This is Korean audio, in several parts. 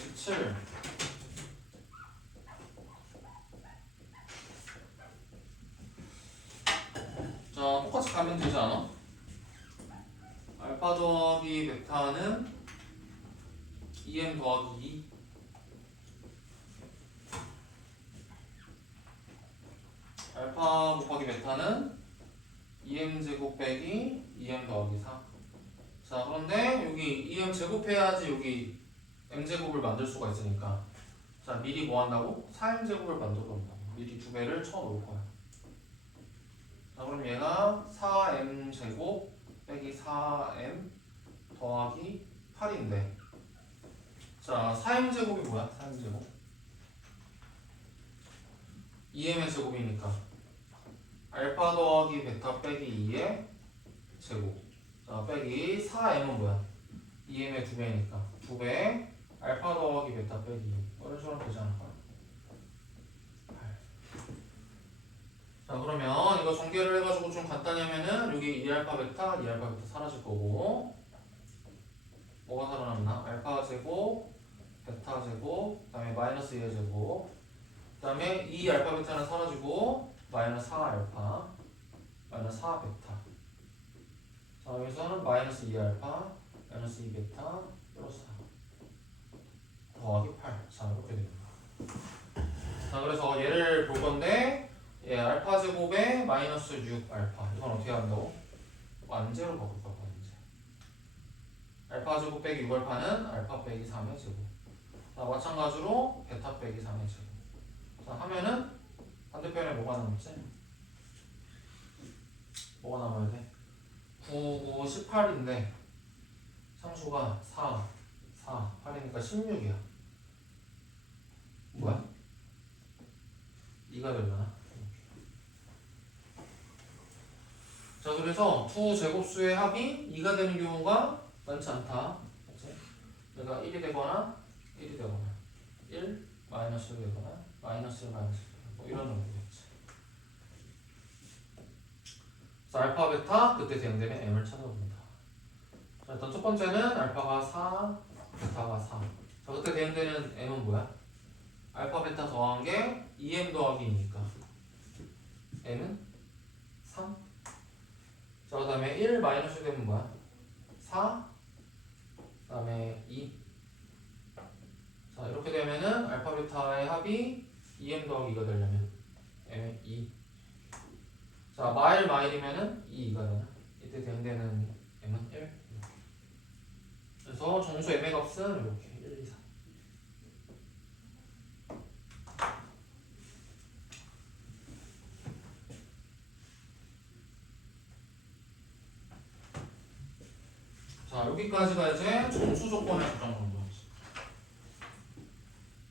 117. 자, 똑같이 가면 되지 않아? 알파 더하기 베타는 2m 더하기 2. 알파 곱하기 베타는 2m 제곱 빼기 2m 더하기 4. 자, 그런데 여기 2m 제곱해야지 여기 m 제곱을 만들 수가 있으니까, 자, 미리 뭐 한다고? 4m 제곱을 만들어 놓는다고. 미리 두 배를 쳐 놓을 거야. 자, 그럼 얘가 4m 제곱 빼기 4m 더하기 8인데, 자, 4m 제곱이 뭐야? 4m 제곱 2m의 제곱이니까 알파 더하기 베타 빼기 2의 제곱, 자, 빼기 4m은 뭐야? 2m의 2배니까 2배 알파 더하기 베타 빼기 2. 이런 식으로 되지 않을까요? 자, 그러면 이거 전개를 해가지고 좀 간단히 하면은 여기 2알파 베타, 2알파 베타 사라질 거고, 뭐가 살아남나? 알파 제곱, 베타 제곱, 그 다음에 마이너스 2의 제곱, 그 다음에 2알파 베타는 사라지고 마이너스 4알파, 마이너스 4베타. 자, 여기서는 마이너스 2알파, 마이너스 2베타, 플러스 4 더하기 8. 자, 이렇게 됩니다. 자, 그래서 얘를 볼 건데, 예, 알파 제곱에 마이너스 6알파. 이건 어떻게 한다고? 완제로 바꿀 거야, 완제. 알파 제곱 빼기 6알파는 알파 빼기 3의 제곱. 자, 마찬가지로 베타 빼기 3의 제곱. 자, 하면은 반대편에 뭐가 남지? 뭐가 남아야 돼? 9, 9, 18인데 상수가 4, 4, 8이니까 16이야. 뭐야? 2가 되려나? 자, 그래서 두 제곱수의 합이 2가 되는 경우가 많지 않다. 그치? 그러니까 1이 되거나 1이 되거나 1, 마이너스 1이 되거나 마이너스 1, 마이너스 1, 뭐 이런 정도겠지. 자, 알파, 베타 그때 대응되는 m을 찾아봅니다. 자, 일단 첫 번째는 알파가 4, 베타가 4. 자, 그때 대응되는 m은 뭐야? 알파, 베타 더한 게 2m 더하기 2니까 m은 3. 자, 그 다음에 1 마이너스 되면 뭐야? 4, 그 다음에 2. 자, 이렇게 되면은 알파, 베타의 합이 2m 더하기 2가 되려면 m의 2. 자, 마일이면은 2가 되나? 이때 대응되는 m은 1. 그래서 정수 m의 값은 이렇게 1, 2, 4. 자, 여기까지가 이제 정수 조건의 부정방정식.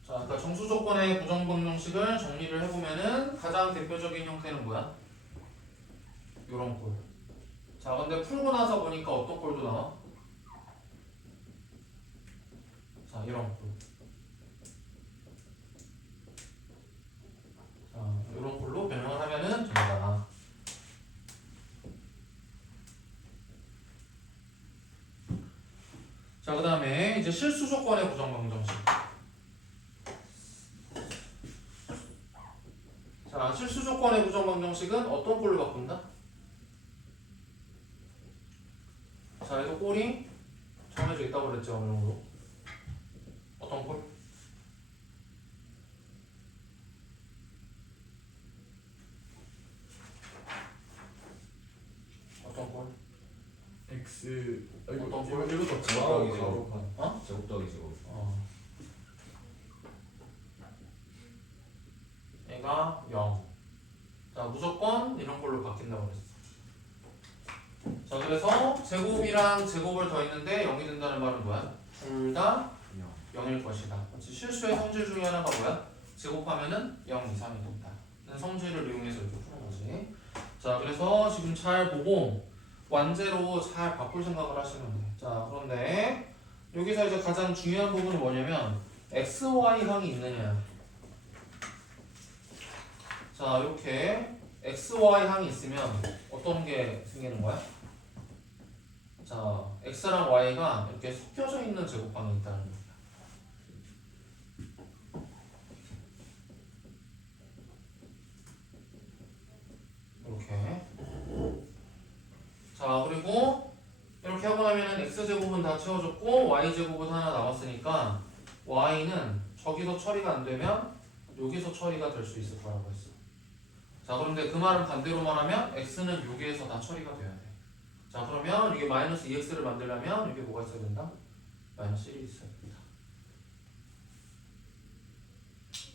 자, 그러니까 정수 조건의 부정방정식을 정리를 해보면은 가장 대표적인 형태는 뭐야? 요런 꼴. 자, 근데 풀고 나서 보니까 어떤 꼴도 나와? 자, 이런 꼴. 자, 요런 꼴로 변형을 하면은 됩니다. 자, 그 다음에 이제 실수 조건의 부정방정식. 자, 실수 조건의 부정방정식은 어떤 꼴로 바꾼다? 자, 얘도 꼴이 정해져 있다고 그랬죠, 어느 정도. 어떤 꼴? 어떤 꼴? X 어떤 꼴? 이것도 제곱 더하기 제곱. 어? 제곱 더하기 제곱. 얘가 0. 자, 무조건 이런 걸로 바뀐다고 그랬어. 자, 그래서 제곱이랑 제곱을 더했는데 0이 된다는 말은 뭐야? 둘 다 0일 것이다. 그렇지? 실수의 성질 중에 하나가 뭐야? 제곱하면은 0 이상이 된다. 성질을 이용해서 이렇게 푸는 거지. 자, 그래서 지금 잘 보고 완제로 잘 바꿀 생각을 하시면 돼. 자, 그런데 여기서 이제 가장 중요한 부분은 뭐냐면 x, y 항이 있느냐. 자, 이렇게 x, y 항이 있으면 어떤 게 생기는 거야? 자, x랑 y가 이렇게 섞여져 있는 제곱항이 있다는 겁니다. x제곱은 다 채워졌고 y제곱은 하나 남았으니까 y는 저기서 처리가 안 되면 여기서 처리가 될 수 있을 거라고 했어. 자, 그런데 그 말은 반대로 말하면 x는 여기에서 다 처리가 돼야 돼. 자, 그러면 이게 마이너스 2x를 만들려면 이게 뭐가 있어야 된다? 마이너스 1이 있어야 된다.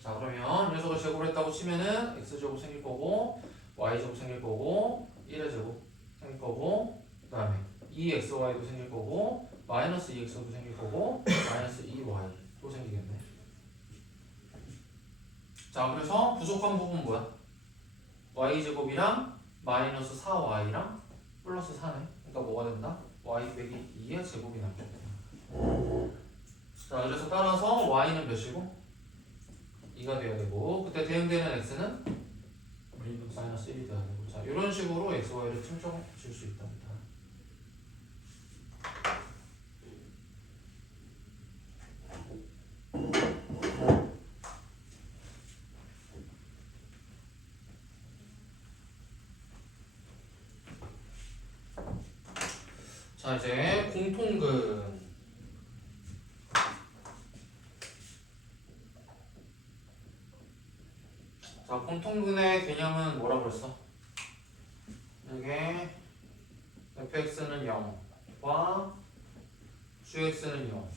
자, 그러면 이 녀석을 제곱을 했다고 치면은 x제곱 생길 거고 y제곱 생길 거고 1의 제곱 생길 거고 그 다음에 2xy도 생길 거고 마이너스 2x도 생길 거고 마이너스 2y도 생기겠네. 자, 그래서 부족한 부분은 뭐야? y제곱이랑 마이너스 4y랑 플러스 4네. 그러니까 뭐가 된다? y 빼기 2의 제곱이 남게 된다. 자, 그래서 따라서 y는 몇이고? 2가 돼야 되고 그때 대응되는 x는 마이너스 1이 돼야 되고. 자, 이런 식으로 x, y를 측정해 줄 수 있답니다. 자, 이제 공통근. 자, 공통근의 개념은 뭐라고 그랬어? 이게 fx는 0과 gx는 0.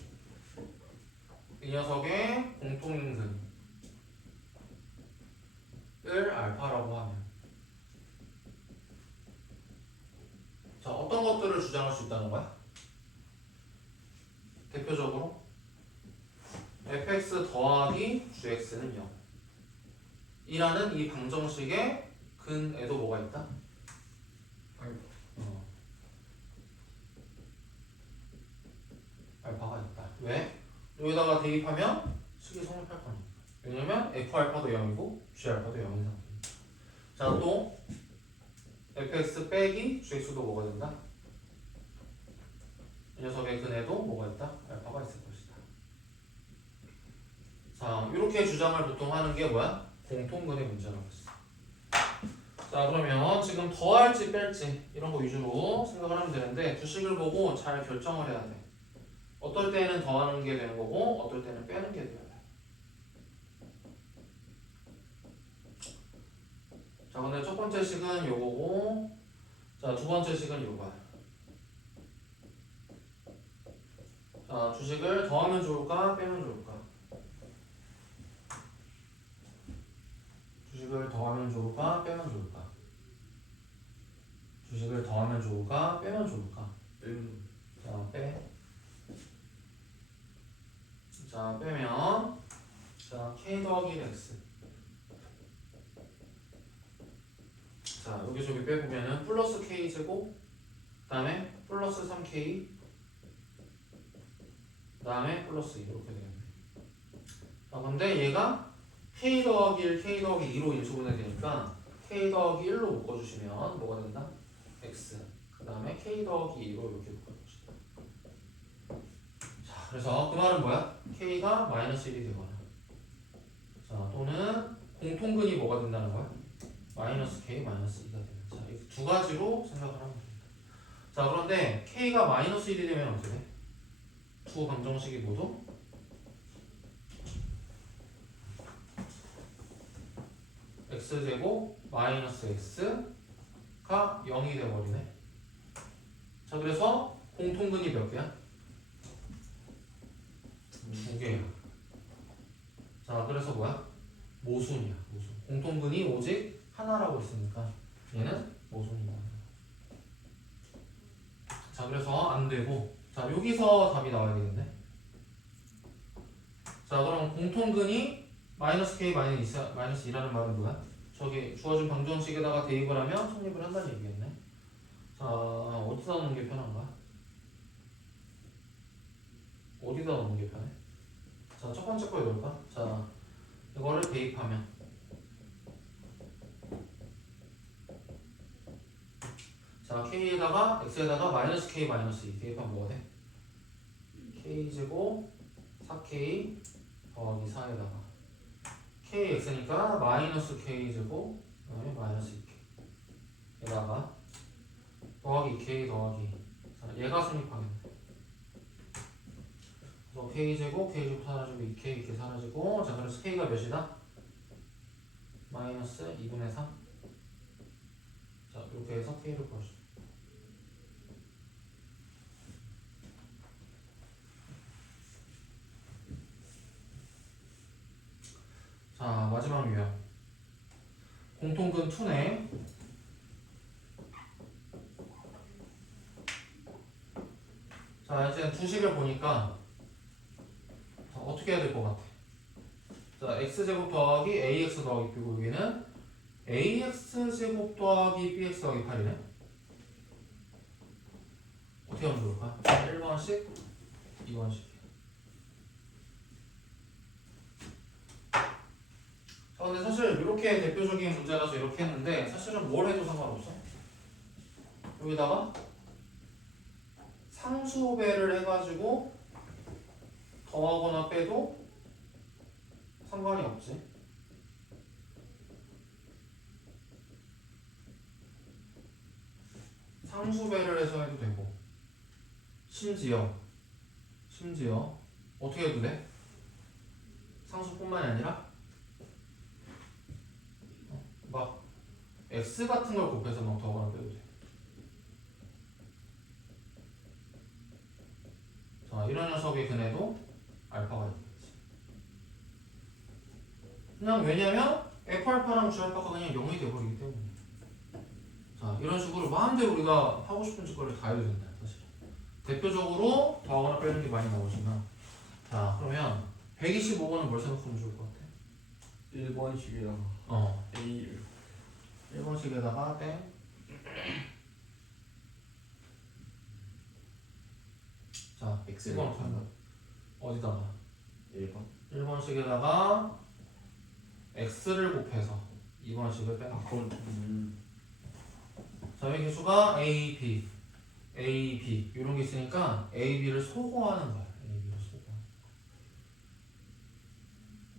이 녀석의 공통근을 알파라고 하면, 자, 어떤 것들을 주장할 수 있다는 거야? 대표적으로 fx 더하기 gx는 0 이라는 이 방정식의 근에도 뭐가 있다? 알파가 있다. 왜? 여기다가 대입하면 식이 성립할 거니까. 왜냐면 f알파도 0이고 g알파도 0인 상태니까. 자, 또 fx 빼기 gx도 뭐가 된다? 이 녀석의 근에도 뭐가 있다? 알파가 있을 것이다. 자, 이렇게 주장을 보통 하는 게 뭐야? 공통근의 문제라고 했어. 자, 그러면 지금 더할지 뺄지 이런 거 위주로 생각을 하면 되는데 주식을 보고 잘 결정을 해야 돼. 어떨 때는 더하는 게 되는 거고 어떨 때는 빼는 게 돼야 돼. 자, 근데 첫 번째 식은 요거고, 자, 두 번째 식은 요거야. 자, 주식을 더하면 좋을까 빼면 좋을까? 주식을 더하면 좋을까 빼면 좋을까? 주식을 더하면 좋을까 빼면 좋을까? 자, 빼. 자, 빼면 자, k 더하기 x. 자, 여기저기 빼보면은 플러스 k 제곱, 그 다음에 플러스 3k, 그 다음에 플러스 2 이렇게 되겠네. 자, 근데 얘가 k 더하기 1, k 더하기 2로 인수분해 되니까 k 더하기 1로 묶어주시면 뭐가 된다? x. 그 다음에 k 더하기 2로 이렇게 묶어줍시다. 자, 그래서 그 말은 뭐야? k가 마이너스 1이 되거나, 자, 또는 공통근이 뭐가 된다는 거야? 마이너스 k 마이너스 2가 되는. 자, 이 두 가지로 생각을 하면 됩니다. 자, 그런데 k가 마이너스 1이 되면 어떻게 돼? 두 방정식이 모두 x제곱 마이너스 x가 0이 되어버리네. 자, 그래서 공통근이 몇 개야? 두 개야. 자, 그래서 뭐야? 모순이야. 모순. 공통근이 오직 하나라고 했으니까 얘는 모순이다. 자, 그래서 안 되고, 자, 여기서 답이 나와야 되겠네. 자, 그럼 공통근이 마이너스 k 마이너스 2라는 말은 뭐야? 저기 주어진 방정식에다가 대입을 하면 성립을 한다는 얘기겠네. 자, 어디다 넣는 게 편한가? 어디다 넣는 게 편해? 자, 첫 번째 거에 넣을까? 자, 이거를 대입하면, 자, k에다가 x에다가 마이너스 k 마이너스 2 대입하면 뭐가 돼? k제곱 4k 더하기 4에다가 kx니까 마이너스 k제곱 그다음에 마이너스 2k 에다가 더하기 k 더하기, 자, 얘가 성립하겠네. k제곱 k제곱 사라지고 2k 이렇게 사라지고 자 그래서 k가 몇이다? 마이너스 2분의 3. 자 이렇게 해서 k를 구하시죠. 자 마지막 유형 공통근 2네. 자 이제 두 식을 보니까 자, 어떻게 해야 될 것 같아? 자 x제곱 더하기 ax 더하기 b고 여기는 ax제곱 더하기 bx 더하기 8이네. 어떻게 하면 좋을까? 1번씩 2번씩. 자 근데 사실 이렇게 대표적인 문제라서 이렇게 했는데 사실은 뭘 해도 상관없어. 여기다가 상수배를 해가지고 더하거나 빼도 상관이 없지. 상수배를 해서 해도 되고 심지어 어떻게 해도 돼? 상수뿐만이 아니라 막 x 같은 걸 곱해서 막 더하거나 빼도 돼. 자 이런 녀석의 근해도 알파가 있겠지. 그냥 왜냐면 F알파랑 G알파가 그냥 0이 돼버리기 때문에. 자 이런 식으로 마음대로 우리가 하고 싶은 짓거리를 다 해도 된다 사실. 대표적으로 더하거나 빼는 게 많이 나오지만 자 그러면 125번은 뭘 생각하면 좋을 것 같아? 1번씩이랑 A를 1번씩에다가 땡. 자 x를 1번 어떻게 어디다가 1번 1번씩에다가 x를 곱해서 2번씩을 빼. 그건 자 여기 개수가 a, b, a, b 이런 게 있으니까 a, b를 소거하는 거야. a, b를 소거.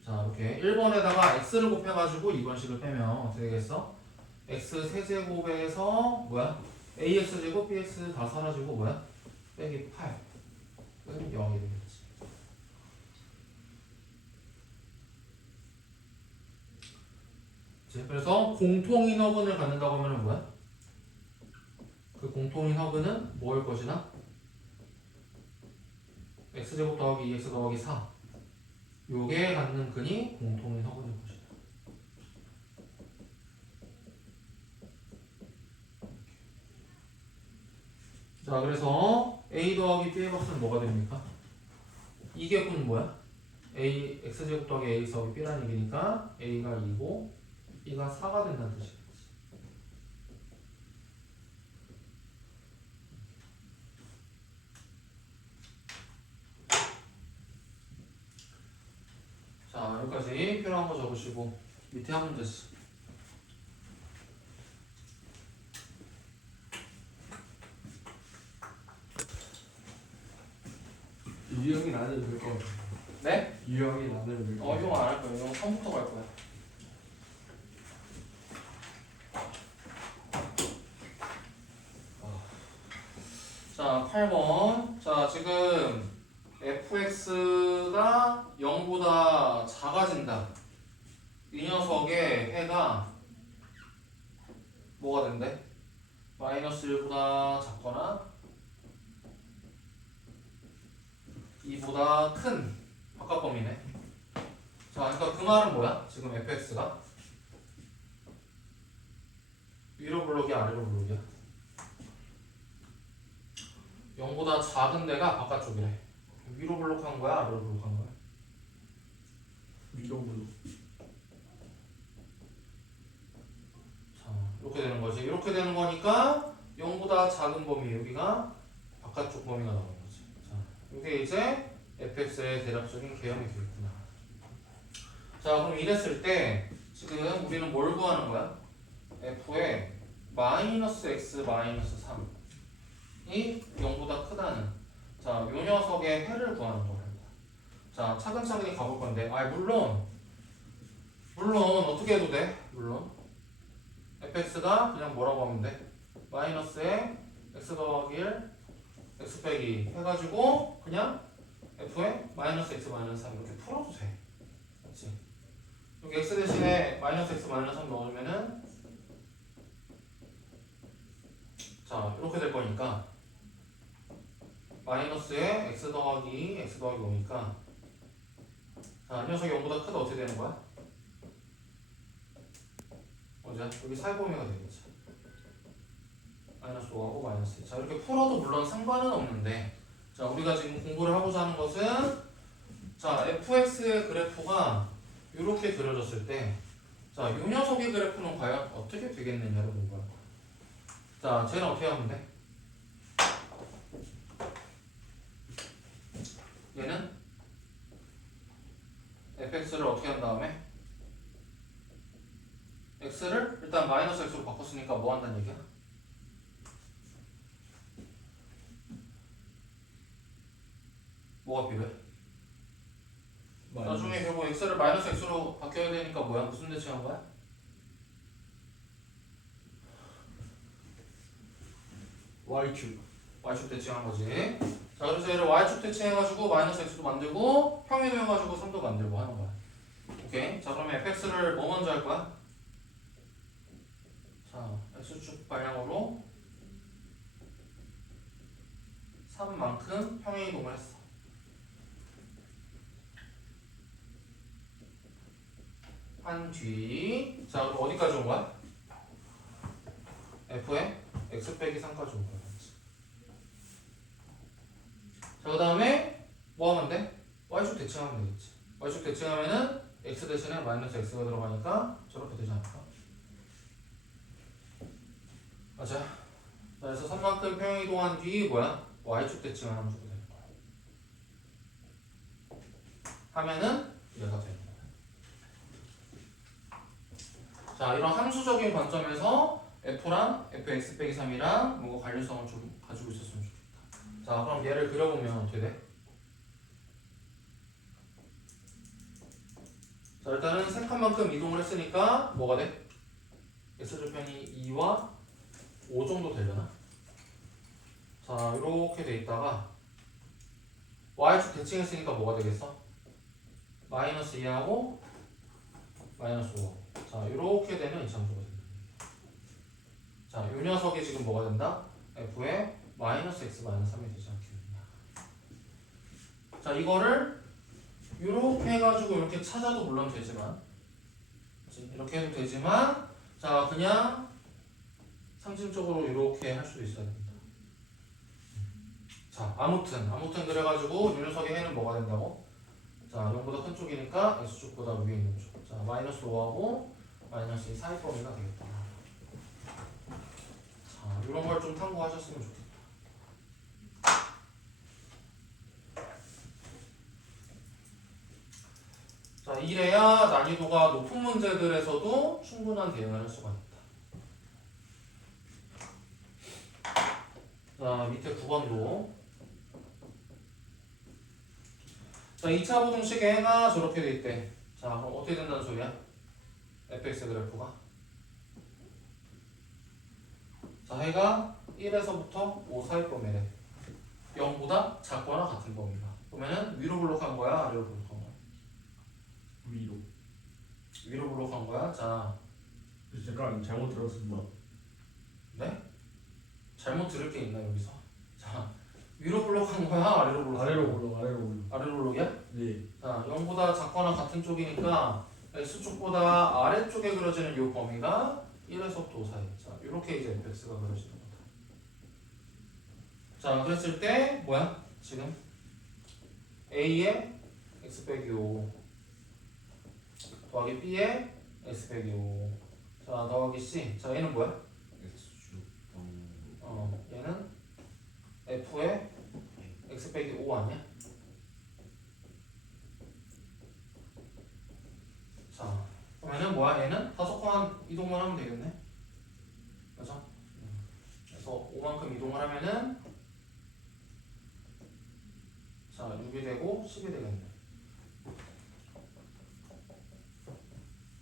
자 이렇게 1번에다가 x를 곱해가지고 2번씩을 빼면 어떻게 되겠어? x 세제곱에서 뭐야? ax 제곱 bx 다 사라지고 뭐야? 빼기 8 빼기 0이 되겠지. 그래서 공통인 허근을 갖는다고 하면 뭐야? 그 공통인 허근은 뭐일 것이다? x제곱 더하기 2x 더하기 4 요게 갖는 근이 공통인 허근일 것이다. 자 그래서 a 더하기 b의 값은 뭐가 됩니까? 이게 군 뭐야? a x제곱 더하기 a 더하기 b라는 얘기니까 a가 2고 b가 4가 된다는 뜻이겠지. 자 여기까지 필요한 거 적으시고 밑에 한 문제씩. 유형이 나눠도 될 것 같아. 네? 유형이 나눠도 될 것 같아. 이거 안 할 거예요. 이거 3부터 갈 거야. 자 8번. 자 지금 fx가 0보다 작아진다. 이 녀석의 해가 뭐가 된대? 마이너스 1보다 작거나 2보다 큰 바깥범위네. 자 그러니까 그 말은 뭐야? 지금 fx가 위로 블록이야 아래로 블록이야? 0보다 작은 데가 바깥쪽이래. 위로 블록한 거야 아래로 블록한 거야? 위로 블록. 자 이렇게 되는 거지. 이렇게 되는 거니까 0보다 작은 범위 여기가 바깥쪽 범위가 나오는 거지. 자 이게 이제 fx의 대략적인 개형이 되겠구나. 자 그럼 이랬을 때 지금 우리는 뭘 구하는 거야? f의 마이너스 x 마이너스 3이 0보다 크다는 자 요 녀석의 해를 구하는 거야. 자 차근차근히 가볼 건데 물론 어떻게 해도 돼? 물론 fx가 그냥 뭐라고 하면 돼? 마이너스에 x 더하기 1 x 빼기 해가지고 그냥 f에 마이너스 x 마이너스 3 이렇게 풀어도 돼. 그렇지? 여기 x 대신에 마이너스 x 마이너스 3 넣어주면은 자 이렇게 될 거니까 마이너스에 x 더하기 5니까 자, 이 녀석이 0보다 크다 어떻게 되는 거야? 어제 여기 사이범위가 되겠지. 마이너스 5하고 마이너스 2. 자 이렇게 풀어도 물론 상관은 없는데 자 우리가 지금 공부를 하고자 하는 것은 자 fx의 그래프가 이렇게 그려졌을 때자 이 녀석의 그래프는 과연 어떻게 되겠느냐를 본 거야. 자 쟤는 어떻게 하면 돼? 얘는 fx를 어떻게 한 다음에 x를 일단 마이너스 x로 바꿨으니까 뭐 한다는 얘기야? 뭐가 필요해? 나중에 결국 x를 마이너스 x로 바뀌어야 되니까 뭐야? 무슨 대칭한 거야? y축. y축 대칭한 거지. 자 그래서 얘를 y축 대칭해가지고 마이너스 x도 만들고 평행도 해가지고 3도 만들고 하는 거야. 오케이. 자 그러면 fx를 뭐 먼저 할 거야? 자 x축 방향으로 3만큼 평행이동을 했어. 한 뒤, 자 그럼 어디까지 온 거야? f에 x 빼기 3까지 온 거야. 자 그 다음에 뭐 하면 돼? y축 대칭하면 되겠지. y축 대칭하면은 x 대신에 마이너스 x가 들어가니까 저렇게 되지 않을까? 맞아. 자 그래서 3만큼 평행이동한 뒤 뭐야? y축 대칭하는 식으로 되는 거야. 하면은 얘가 되는 거야. 자 이런 함수적인 관점에서 f랑 fx 빼기 3이랑 뭔가 관련성을 좀 가지고 있었으면 좋겠다. 자 그럼 얘를 그려보면 어떻게 돼? 자 일단은 3칸만큼 이동을 했으니까 뭐가 돼? x좌편이 2와 5 정도 되려나? 자 이렇게 돼 있다가 y축 대칭했으니까 뭐가 되겠어? 마이너스 2하고 마이너스 5. 자 이렇게 되면 이상수가 된다. 자 이 녀석이 지금 뭐가 된다? f에 마이너스 x 마이너스 3이 되지 않겠느냐. 자 이거를 이렇게 해가지고 이렇게 찾아도 물론 되지만 그치? 이렇게 해도 되지만 자 그냥 상징적으로 이렇게 할 수도 있어야 된다. 자 아무튼 그래가지고 이 녀석의 해는 뭐가 된다고? 자 0보다 큰 쪽이니까 x축보다 위에 있는 쪽. 자 마이너스 5하고 마이너스 2 사이 범위가 되겠다. 자 이런 걸 좀 탐구하셨으면 좋겠다. 자 이래야 난이도가 높은 문제들에서도 충분한 대응을 할 수가 있다. 자 밑에 9번도 자 2차 부등식의 해가 저렇게 돼 있대. 자 그럼 어떻게 된다는 소리야? fx 그래프가 자 해가 1에서부터 5 사이 범위래. 0보다 작거나 같은 범위가. 그러면은 위로 블록한 거야? 아래로 블록한 거야? 위로. 위로 블록한 거야? 자 잠깐 잘못 들었습니다. 네? 잘못 들을 게 있나 여기서? 자 위로 블록한 거야? 아래로 블록한 거야? 아래로 올라. 아래로 올라. 아래로 블록이야? 네. 자 0보다 작거나 같은 쪽이니까 X축보다 아래쪽에 그려지는 이 범위가 1에서부터 5 사이. 자 이렇게 이제 fx가 그려지는 거다. 자 그랬을 때 뭐야? 지금 a에 x 빼기 5 더하기 b에 x 빼기 5 자 더하기 c. 자 얘는 뭐야? x축 얘는 f에 x 빼기 5 아니야? 자 그러면은 뭐야? 얘는 다소한 이동만 하면 되겠네. 그죠? 그래서 5만큼 이동을 하면은 자 6이 되고 10이 되겠네.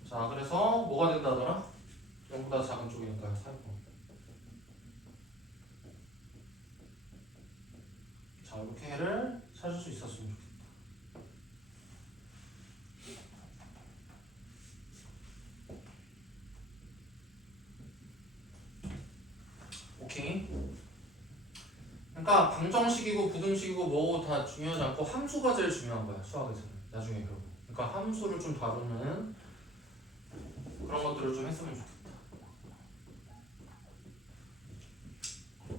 자 그래서 뭐가 된다더라? 0보다 작은 쪽이니까 살고. 자 이렇게 해를 찾을 수 있었으면 좋겠다. 특히. 그러니까 방정식이고 부등식이고 뭐고 다 중요하지 않고 함수가 제일 중요한 거야 수학에서는 나중에 결국. 그러니까 함수를 좀 다루는 그런 것들을 좀 했으면 좋겠다.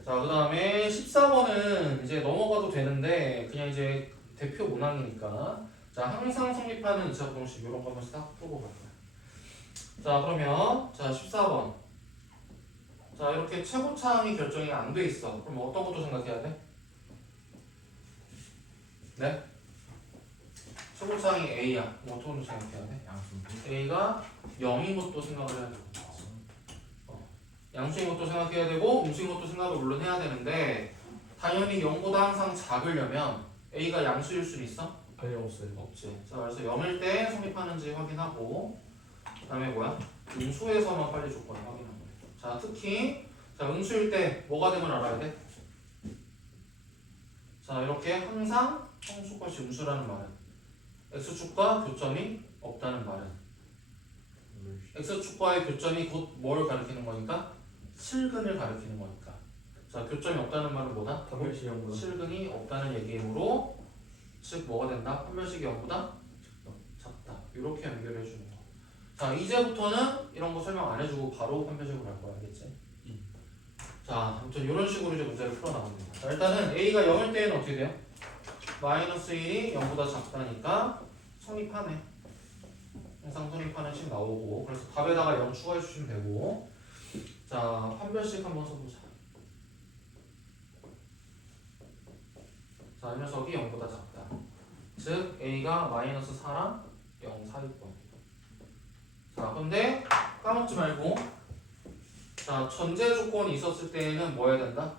자, 그 다음에 14번은 이제 넘어가도 되는데 그냥 이제 대표 문항이니까 자 항상 성립하는 2차 부등식 이런 거 한번 싹 풀고 갈게요. 자 그러면 자 14번 자 이렇게 최고차항이 결정이 안 돼 있어. 그럼 어떤 것도 생각해야 돼? 네? 최고차항이 A야. 그럼 어떤 것도 생각해야 돼? 양수. A가 0인 것도 생각을 해야 되고 양수인 것도 생각해야 되고 음수인 것도 생각을 물론 해야 되는데 당연히 0보다 항상 작으려면 A가 양수일 수 있어? 아니 없어요. 없지. 자 그래서 0일 때 성립하는지 확인하고 그 다음에 뭐야? 음수에서만 빨리 조건을 확인하는 거야. 자 특히 자 음수일 때 뭐가 되면 알아야 돼? 자 이렇게 항상 성수것이 음수라는 말은 x축과 교점이 없다는 말은 x축과의 교점이 곧 뭘 가리키는 거니까? 실근을 가리키는 거니까. 자 교점이 없다는 말은 뭐다? 판별식 0보다 실근이 없다는 얘기이므로 즉 뭐가 된다? 판별식이 0보다 작다. 이렇게 연결해 주는 거. 자 이제부터는 이런 거 설명 안 해주고 바로 판별식으로 할 거야. 알겠지? 자 아무튼 이런 식으로 이제 문제를 풀어나가면 됩니다. 자 일단은 A가 0일 때는 어떻게 돼요? 마이너스 1이 0보다 작다니까 성립하네. 항상 성립하는 식 나오고 그래서 답에다가 0 추가해 주시면 되고 자 판별식 한번 써보자. 자 이 녀석이 0보다 작다. 즉 A가 마이너스 4랑 0 사이권. 자 근데 까먹지 말고 자 전제 조건이 있었을 때에는 뭐 해야 된다?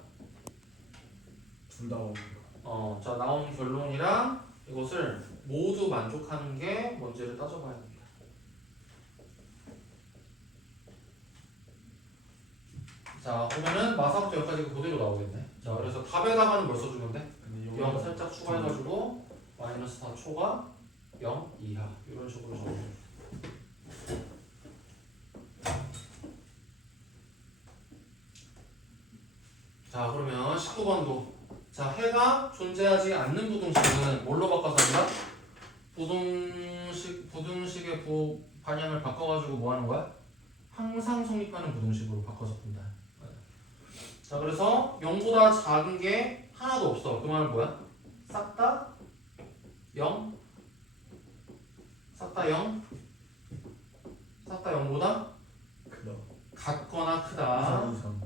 둘 다 자 나온 결론이랑 이것을 모두 만족하는 게 뭔지를 따져봐야 된다. 자 보면은 마사부터 여기까지 그대로 나오겠네. 자 그래서 답에다가는 뭘 써주면 돼? 0 살짝 추가해가지고 마이너스 4 초과 0 이하 이런 식으로 적어줘. 자 그러면 19번도 자 해가 존재하지 않는 부등식은 뭘로 바꿔서 한다? 부등식의 반향을 바꿔가지고 뭐 하는 거야? 항상 성립하는 부등식으로 바꿔서 푼다. 자 그래서 0보다 작은 게 하나도 없어. 그 말은 뭐야? 싹 다 0? 싹 다 0? 싹 다 0보다 크다. 같거나 크다. 이상.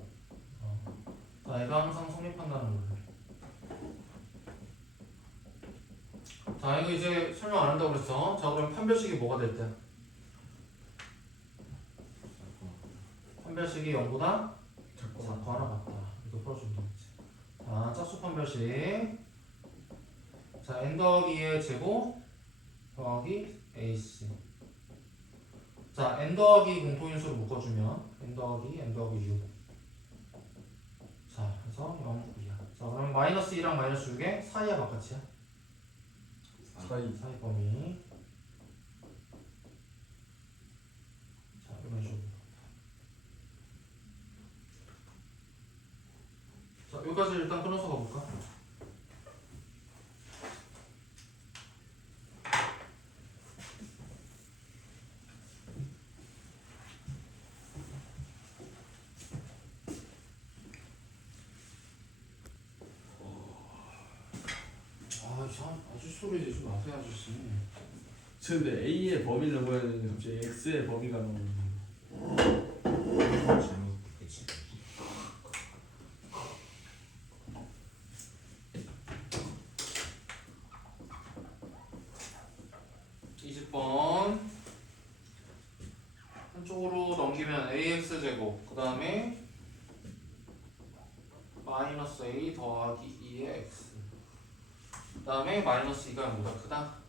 자 얘가 항상 성립한다는 거예요. 자 이거 이제 설명 안 한다고 그랬어. 자 그럼 판별식이 뭐가 될 때? 판별식이 0보다 작거나 같다. 이거 풀어주면 되겠지. 자 짝수 판별식 자 n 더하기 2의 제곱 더하기 ac 자 n 더하기 공통인수로 묶어주면 n 더하기 6 자 그래서 0, 2야. 자 그러면 마이너스 2랑 마이너스 6의 사이야 바깥이야? 사이 범위. 자 이런 식으로. 자 여기까지 일단 끊어서 가볼까? 아 이상 아저씨 소리 내지 마세요 아저씨. 근데 A의 범위를 구해야 되는데 갑자기 X의 범위가 나오는 그치. 20번 한쪽으로 넘기면 ax제곱 그 다음에 마이너스 a 더하기 2의 x 그 다음에 마이너스 2가 0보다 크다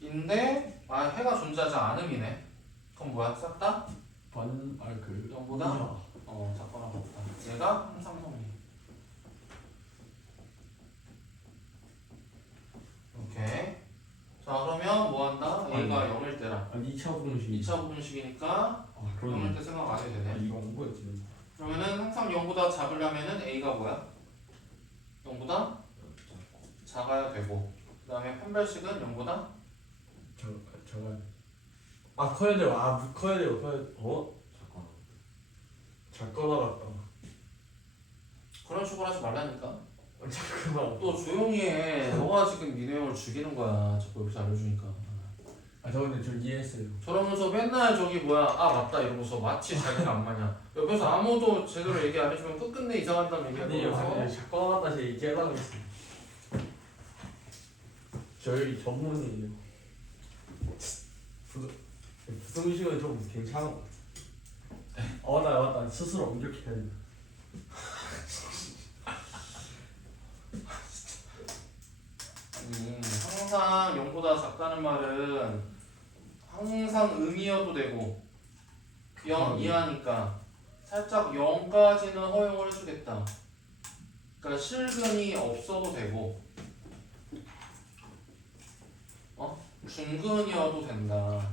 인데 해가 존재하지 않음이네. 그럼 뭐야? 싹 다? 그 0보다? 작거나 같다. 얘가 항상 성립. 오케이. 자 그러면 뭐 한다? A가 0일 때라. 아니 2차 부등식. 2차 부등식이니까 아 0일 때 생각 안 해도 되네. 이거 안 보였지. 그러면은 항상 0보다 작으려면은 a가 뭐야? 0보다 작아야 되고 그 다음에 판별식은 0보다 저거 커야 돼요. 커야 돼요. 잠깐. 작거나 같다. 그런 식으로 하지 말라니까. 잠깐만. 또 조용히 해. 너가 지금 네 내용을 죽이는 거야. 자꾸 여기서 알려주니까. 저 근데 저 이해했어요. 저러면서 맨날 저기 뭐야 맞다 이러면서 마치 자기가 안 맞냐. 옆에서 아무도 제대로 얘기 안 해주면 끝끝내 이상한다는 얘기하면서 아니요. 작거나 같다 제 얘기하려고 했어요. 저희 전문이에요. 부동식은 좀 괜찮은 것 같아. 맞다. 스스로 엄격해야 돼. 항상 0보다 작다는 말은 항상 음이어도 되고 0 이하니까 살짝 0까지는 허용을 해주겠다. 그러니까 실근이 없어도 되고 중근이어도 된다.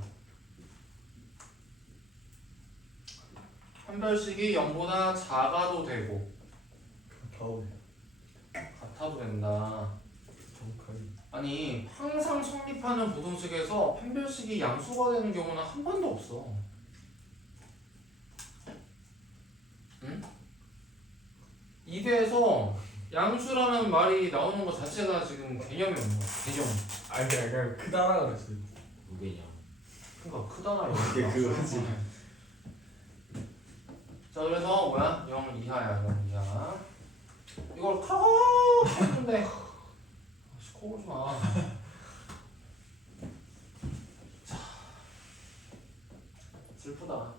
판별식이 0보다 작아도 되고 다음에 같아도 된다. 정확하게. 아니 항상 성립하는 부등식에서 판별식이 양수가 되는 경우는 한 번도 없어. 응? 입에서 양수라는 말이 나오는 것 자체가 지금 개념이 없는 거야. 개념. 그냥 크다라 그랬어요. 무게냐. 그러니까 크다나 그게 그거지. 자 그래서 뭐야? 0 이하야 0 이하. 이걸 그렇게 했는데 코오지 마. 자 슬프다.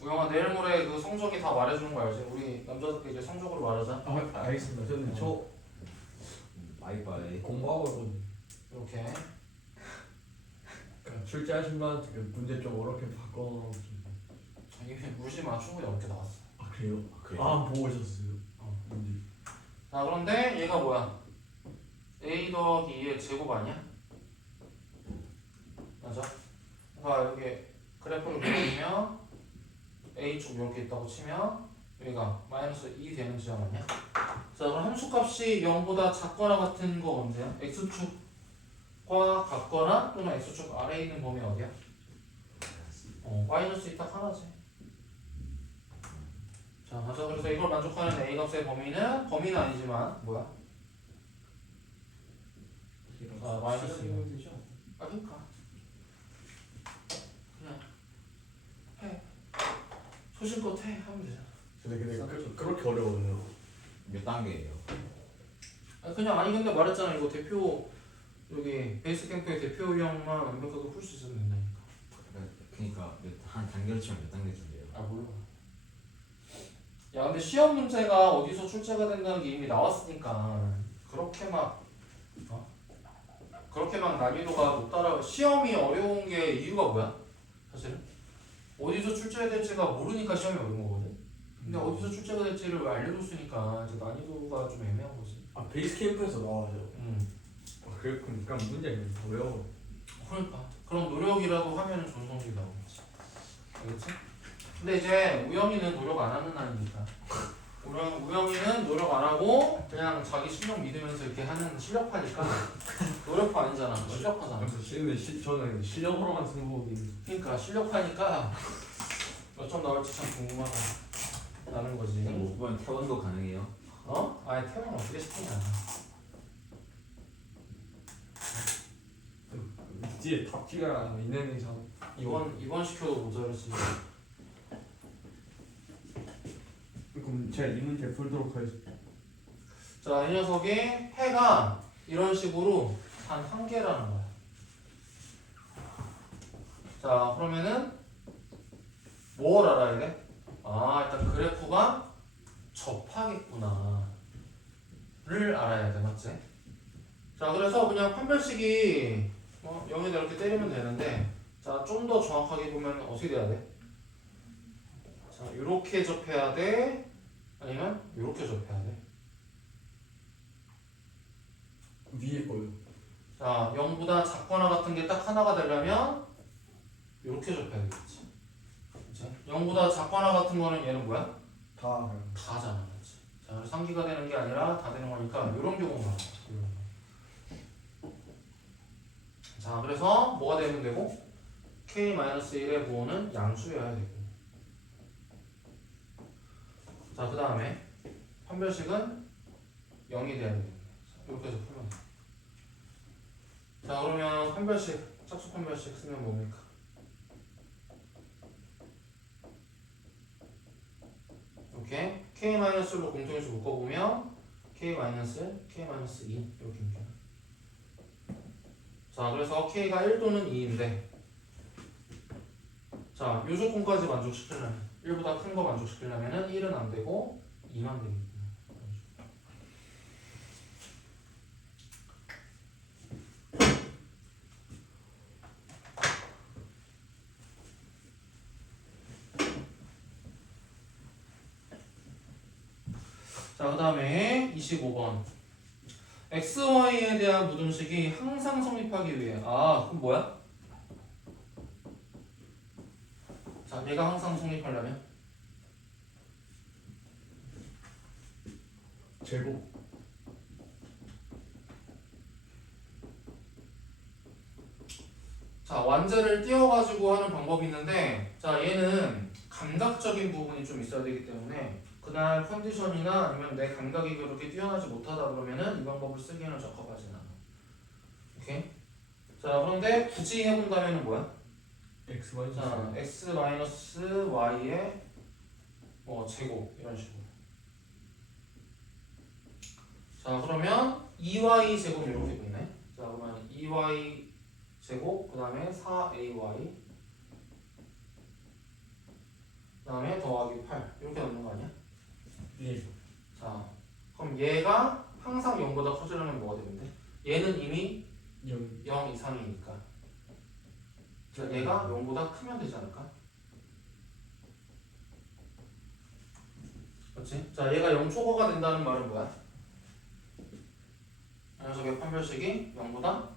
우영아 내일 모레 그 성적이 다 말해주는 거 알지? 우리 남자들끼리 이제 성적으로 말하자. 알겠습니다. 저는 저 바이바이. 공부하고 있거든요. 이렇게. 그러니까 출제하신 분한테 그 문제 좀 어렵게 바꿔. 이게 물심아 충분히 어렵게 나왔어. 그래요? 그래요? 보고 오셨어요. 문제. 자 그런데 얘가 뭐야? a 더하기 2의 제곱 아니야? 맞아? 그러니까 여기 그래프를 그리면 a축 이렇게 있다고 치면 여기가 마이너스 2 되는 지점 아니야? 자 그럼 함수값이 0보다 작거나 같은 거 언제야? x축과 같거나 또는 x축 아래에 있는 범위 어디야? 마이너스 2 딱 하나지. 자 맞아. 그래서 이걸 만족하는 a 값의 범위는 아니지만 뭐야? 마이너스 2면 되죠? 그러니까 그냥 해. 소신껏 해 하면 되잖아. 근데 그렇게 어려워요. 몇 단계예요? 그냥 근데 말했잖아. 이거 대표 여기 베이스 캠프의 대표 유형만 완벽하게 풀 수 있으면 된다니까. 그러니까 한 단계로 치면 몇 단계 준대요? 몰라. 야 근데 시험 문제가 어디서 출제가 된다는 게 이미 나왔으니까 그렇게 막 난이도가 높다라고. 시험이 어려운 게 이유가 뭐야? 사실은 어디서 출제가 될지가 모르니까 시험이 어려운 거거든. 근데 어디서 출제가 될지를 알려줬으니까 이제 난이도가 좀 애매한 거지. 베이스 캠프에서 나와요. 그러니까 문제 더 외워. 그러니까 그런 노력이라도 하면 좋은 성적이 나오겠지. 알겠지? 근데 이제 우영이는 노력 안 하는 아이니까. 우영이는 노력 안 하고 그냥 자기 실력 믿으면서 이렇게 하는 실력파니까. 노력파 아니잖아. 실력파잖아. 저는 실력으로만 승부하기. 그러니까 실력파니까 몇 점 나올지 참 궁금하다. 라는 거지. 못 보면 태원도 가능해요? 아예 태원 어떻게 시키냐. 뒤에 답지가 있는 이상 이번 시켜도 모자르지. 그럼 제가 이 문제 풀도록 하겠습니다. 자, 이 녀석이 해가 이런 식으로 단 한 개라는 거야. 자, 그러면은 뭘 알아야 돼? 일단 그래프가 접하겠구나 를 알아야 돼. 맞지? 자, 그래서 그냥 판별식이 0에다 이렇게 때리면 되는데, 자, 좀 더 정확하게 보면 어떻게 돼야 돼? 자, 이렇게 접해야 돼? 아니면 이렇게 접해야 돼? 위에 거요. 자, 0보다 작거나 같은 게 딱 하나가 되려면 이렇게 접해야 되겠지. 그치? 0보다 작거나 같은 거는 얘는 뭐야? 다 그냥 다잖아. 그치? 자, 그래서 상기가 되는 게 아니라 다 되는 거니까 이런 경우가 나와. 자, 그래서 뭐가 되면 되고? k-1의 부호는 양수여야 되고. 자, 그 다음에 판별식은 0이 돼야 되겠네. 이렇게 해서 풀면 돼. 자, 그러면 판별식, 짝수 판별식 쓰면 뭡니까? 이렇게 k-로 공통인수 묶어보면 k-1, k-2 이렇게 묶여. 자, 그래서 k가 1 또는 2인데 자, 요 조건까지 만족시키려면 1보다 큰 거 만족시키려면 1은 안 되고 2만 되겠구나. 자, 그 다음에 25번 XY에 대한 부등식이 항상 성립하기 위해 그럼 뭐야? 자, 얘가 항상 성립하려면 제곱 자, 완제를 띄워가지고 하는 방법이 있는데 자, 얘는 감각적인 부분이 좀 있어야 되기 때문에 그날 컨디션이나 아니면 내 감각이 그렇게 뛰어나지 못하다 그러면은 이 방법을 쓰기에는 적합하진 않아. 오케이? 자, 그런데 굳이 해본다면은 뭐야? x y 자, x-y의 제곱 이런 식으로. 자, 그러면 2y 제곱 이렇게 있네. 자, 그러면 2y 제곱 그 다음에 4ay 그 다음에 더하기 8 이렇게 넣는 거 아니야? 예. 자, 그럼 얘가 항상 0보다 커지려면 뭐가 되면 돼? 얘는 이미 0 이상이니까. 자, 얘가 0보다 크면 되지 않을까? 그렇지? 자, 얘가 0 초과가 된다는 말은 뭐야? 이 녀석의 판별식이 0보다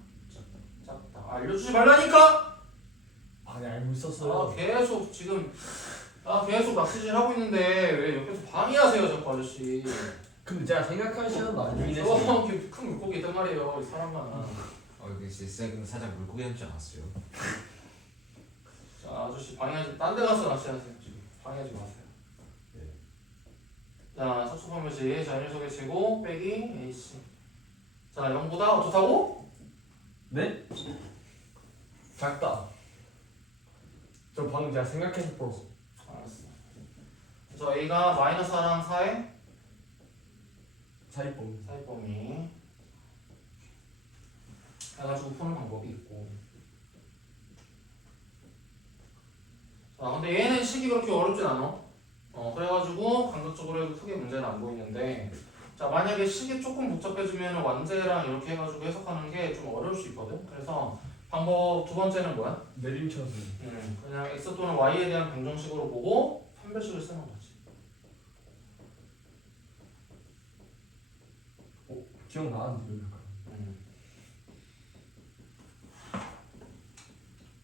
작다. 알려주지 말라니까! 아니 알고 있었어요. 계속 지금 계속 낚시질 하고 있는데 왜 옆에서 방해하세요, 자꾸 아저씨. 근데 제가 생각할 시간도 아니긴 했어요. 저렇게 큰 물고기 있단 말이에요, 이 사람만. 이게 쌤 살짝 물고기 닮지 않았어요? 자, 아저씨 방해하지, 딴 데 가서 낚시하세요. 지금 방해하지 마세요. 네. 자, 섭섭하면서 자, 이 녀석의 제곱 빼기 AC. 자, 0보다 어떻다고? 네? 작다. 저 방금 제가 생각해서 풀었어. 알았어. 그래서 A가 마이너스 4랑 4의 사이범. 사이범위 해가지고 푸는 방법이 있고. 자, 근데 얘는 식이 그렇게 어렵진 않아. 그래가지고 감각적으로 해도 크게 문제는 안 보이는데 자, 만약에 식이 조금 복잡해지면 완제랑 이렇게 해가지고 해석하는 게 좀 어려울 수 있거든. 그래서 방법 두 번째는 뭐야? 내림차순. 그냥 x 또는 y에 대한 방정식으로 보고 판별식을 쓰는 거지. 기억나는데요, 약간.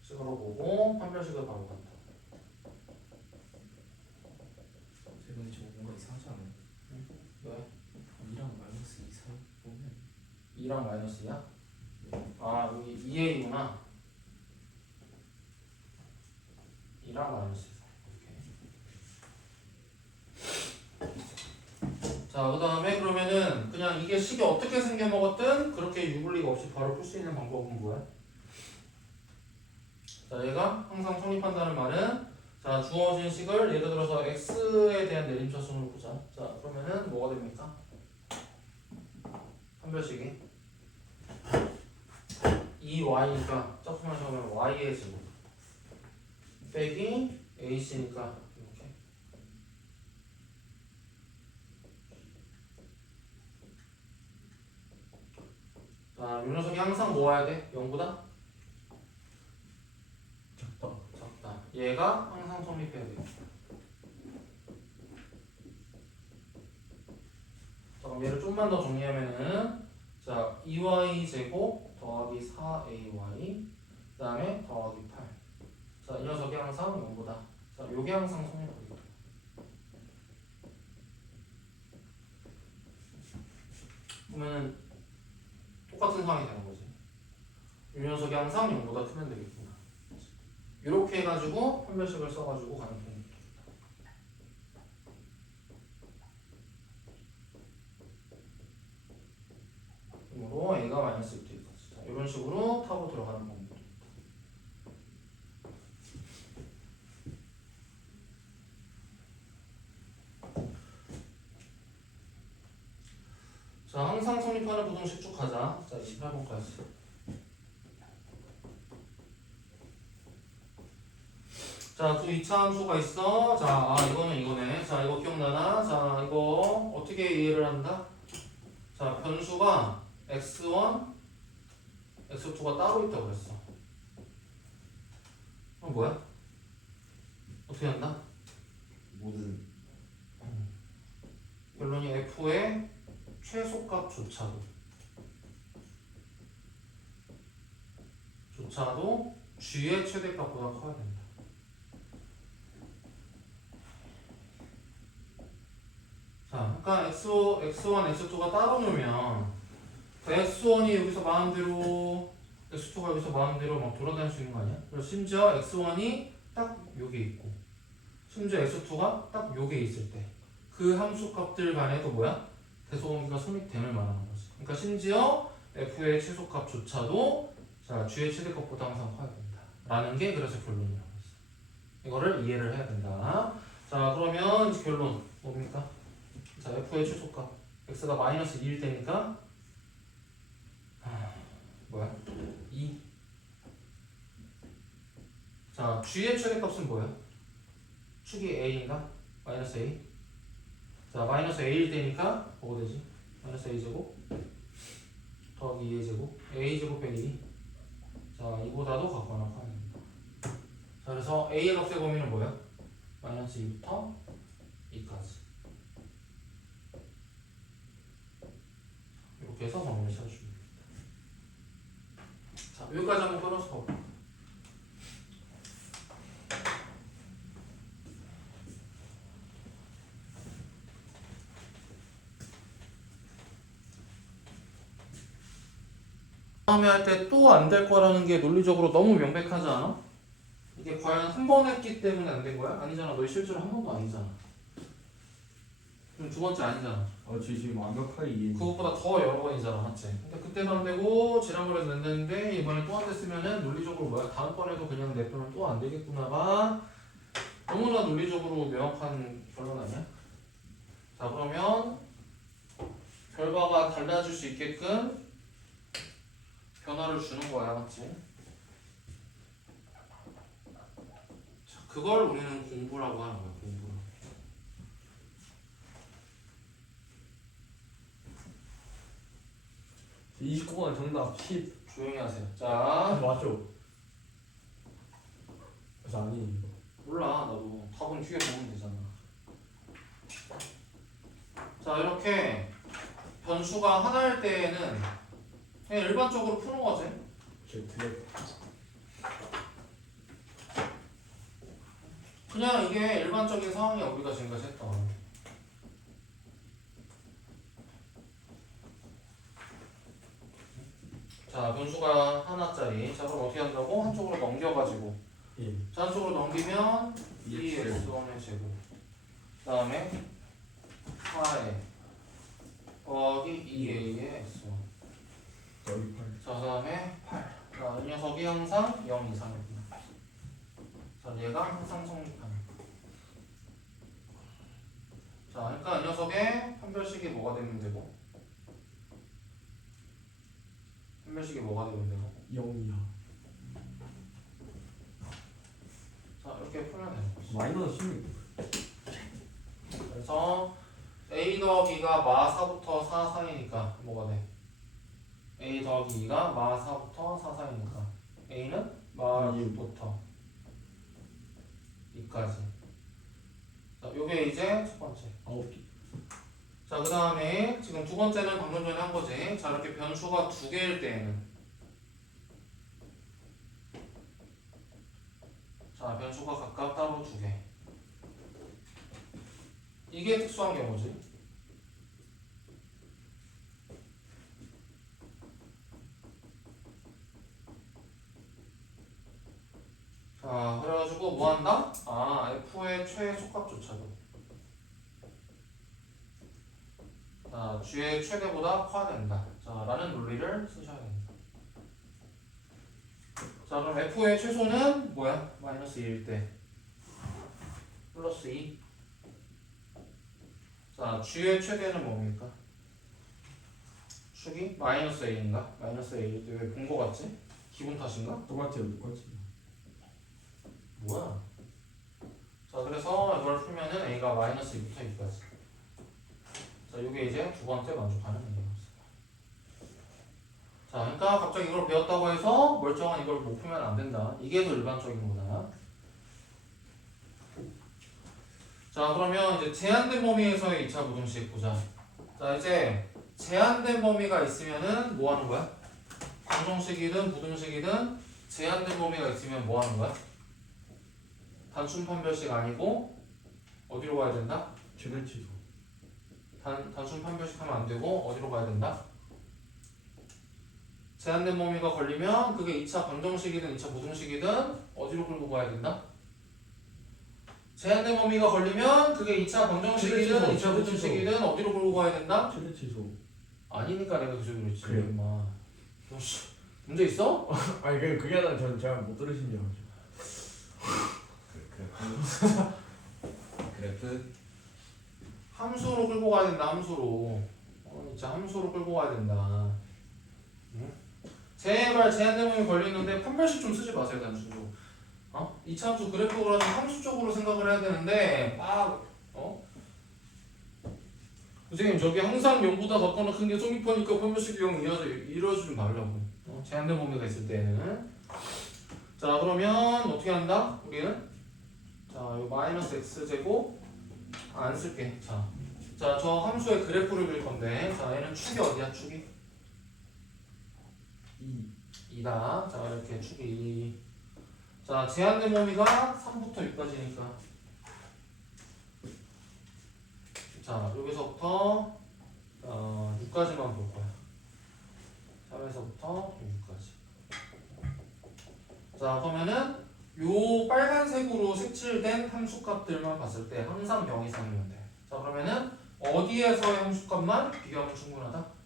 식으로 보고 판별식을 바로 간다. 제가 지금 뭔가 이상하지 않아요? 왜? 2랑 마이너스 2 사이 보면 2랑 마이너스야? 여기 2a구나. 2랑 마이너스 4. 이렇게. 자, 그 다음에 그러면은 그냥 이게 식이 어떻게 생겨 먹었든 그렇게 유불리가 없이 바로 풀 수 있는 방법은 뭐야? 자, 얘가 항상 성립한다는 말은 자, 주어진 식을 예를 들어서 x에 대한 내림차순으로 보자. 자, 그러면은 뭐가 됩니까? 판별식이 2y니까 짝수만 적으면 y의 제곱 빼기 ac니까 이렇게. 자, 이 녀석이 항상 뭐 와야 돼? 0보다 작다. 작다. 얘가 항상 성립해야 돼. 자, 그럼 얘를 좀만 더 정리하면은 자, 2y 제곱 더하기 4ay 그 다음에 더하기 8. 자, 이 이 녀석이 항상 0보다. 자, 요게 항상 성립하겠다. 그러면은 똑같은 상황이 되는 거지. 이 녀석이 항상 0보다 크면 되겠구나. 이렇게 해가지고 판별식을 써가지고 가는 통. 그러므로 a가 마이너스 1까지. 이런 식으로 타고 들어가는 방법. 자, 항상 성립하는 부등식 쭉 가자. 자, 28번까지. 자, 두 이차 함수가 있어. 자, 이거는 이거네. 자, 이거 기억나나? 자, 이거 어떻게 이해를 한다? 자, 변수가 x1, x2가 따로 있다고 그랬어. 그럼 뭐야? 어떻게 한다? 모든 결론이 f의 최소값조차도 g의 최대값보다 커야 된다. 자, 그러니까 x1, x2가 따로 놓으면 x1이 여기서 마음대로 x2가 여기서 마음대로 막 돌아다닐 수 있는 거 아니야? 그래서 심지어 x1이 딱 여기 있고 심지어 x2가 딱 여기에 있을 때 그 함수 값들 간에도 뭐야? 대소관계가 성립됨을 말하는 거지. 그러니까 심지어 f의 최소값조차도 자, g의 최대값보다 항상 커야 된다. 라는 게 그래서 결론이라고 했어. 이거를 이해를 해야 된다. 자, 그러면 이제 결론 뭡니까? 자, f의 최소값 x가 마이너스 2일 때니까 뭐야? 2. 자, g의 최대값은 뭐야? 축이 a인가? 마이너스 a. 자, 마이너스 a일 때니까 뭐가 되지? 마이너스 a제곱 더하기 2의 제곱 a제곱 빼기 2. 자, 이보다도 같거나 커야 됩니다. 자, 그래서 a의 값의 범위는 뭐야? 마이너스 2부터 2까지. 이렇게 해서 범위를 찾아줍니다. 자, 여기까지 한번 끊어서 봐봐. 다음에 할 때 또 안 될 거라는 게 논리적으로 너무 명백하지 않아? 이게 과연 한 번 했기 때문에 안 된 거야? 아니잖아. 너희 실제로 한 번도 아니잖아. 그럼 두 번째 아니잖아. 지금 완벽하게 이해. 그것보다 더 여러 번이잖아, 맞지? 근데 그때도 안 되고 지난번에도 안 됐는데 이번에 또 안 됐으면은 논리적으로 뭐야? 다음번에도 그냥 냅두면 또 안 되겠구나가 너무나 논리적으로 명확한 결론 아니야? 자, 그러면 결과가 달라질 수 있게끔 변화를 주는 거야, 맞지? 자, 그걸 우리는 공부라고 하는 거야, 공부. 제 29번 정답 10. 조용히 하세요. 자, 맞죠? 그래서 아니 몰라, 나도 답은 뒤에 보면 되잖아. 자, 이렇게 변수가 하나일 때에는 그냥 일반적으로 푸는 거지. 제 틀렸다. 그냥 이게 일반적인 상황이야, 우리가 지금까지 했던. 자, 변수가 하나짜리. 자, 그럼 어떻게 한다고? 한쪽으로 넘겨가지고. 1. 자, 한쪽으로 넘기면 2x1의 제곱. 그 다음에 4에 더하기 2a의 x1. 여기 8. 자, 그 다음에 8. 자, 이 녀석이 항상 0 이상이구나. 자, 얘가 항상 성립하는. 자, 그러니까 이 녀석의 판별식이 뭐가 되면 되고, 판별식이 뭐가 되면 되고. 0이야. 자, 이렇게 풀면 되는 거지. 마이너스 16. 그래서 a 더하기가 마 4부터 4 사이니까 뭐가 돼? a 더하기 2가 마 4부터 4 사이니까 a는 마 6부터 2까지. 자, 요게 이제 첫 번째. 9개. 자, 그 다음에 지금 두 번째는 방금 전에 한 거지. 자, 이렇게 변수가 두 개일 때에는 자, 자, 변수가 각각 따로 2개. 이게 특수한 경우지. 자, 그래가지고 뭐 한다? 아, f의 최소값조차도. 자, g의 최대보다 커야 된다. 자, 라는 논리를 쓰셔야 됩니다. 자, 그럼 f의 최소는 뭐야? 마이너스 2일 때 플러스 2. 자, g의 최대는 뭡니까? 축이 마이너스 a인가? 마이너스 a일 때 왜 본 거 같지? 기분 탓인가? 똑같아요, 똑같이. 뭐야? 자, 그래서 이걸 풀면은 a가 마이너스 2부터 2까지. 자, 이게 이제 두 번째 만족하는 얘기였어요. 자, 그러니까 갑자기 이걸 배웠다고 해서 멀쩡한 이걸 못 풀면 안 된다. 이게 더 일반적인 거다. 자, 그러면 이제 제한된 범위에서의 2차 부등식 보자. 자, 이제 제한된 범위가 있으면은 뭐 하는 거야? 방정식이든 부등식이든 제한된 범위가 있으면 뭐 하는 거야? 단순 판별식 아니고 어디로 가야 된다? 최대 치수. 단순 판별식 하면 안 되고 어디로 가야 된다? 제한된 범위가 걸리면 그게 2차 방정식이든 2차 부등식이든 어디로 끌고 가야 된다? 제한된 범위가 걸리면 그게 2차 방정식이든 최대 2차 치수. 부등식이든 어디로 끌고 가야 된다? 최대 치수. 아니니까 내가 그저기 그랬지. 그래요? 임마. 너 씨, 문제 있어? 아니 그게 아니라 전 제가 못 들으신 줄 알죠. 그래프 함수로 끌고 가야 된다. 함수로. 진짜 함수로 끌고 가야 된다. 응? 제발 제한된 범위 걸리는데 판별식 좀 쓰지 마세요. 단순적으로. 2차 함수 그래프를 하면 함수적으로 생각을 해야 되는데 선생님 저기 항상 0보다 작거나 큰 게 성립하니까 판별식이 0 이러지 말라고. 제한된 범위가 있을 때는. 자, 그러면 어떻게 한다? 우리는 자, 요 마이너스 x제곱 안 쓸게. 자, 저 함수의 그래프를 그릴 건데, 자, 얘는 축이 어디야? 축이 2다. 자, 이렇게 축이 2. 자, 제한된 범위가 3부터 6까지니까. 자, 여기서부터 6까지만 볼 거야. 3에서부터 6까지. 자, 그러면은 요 빨간색으로 색칠된 함수값들만 봤을 때 항상 0 이상이면 돼. 자, 그러면은 어디에서의 함수값만 비교하면 충분하다?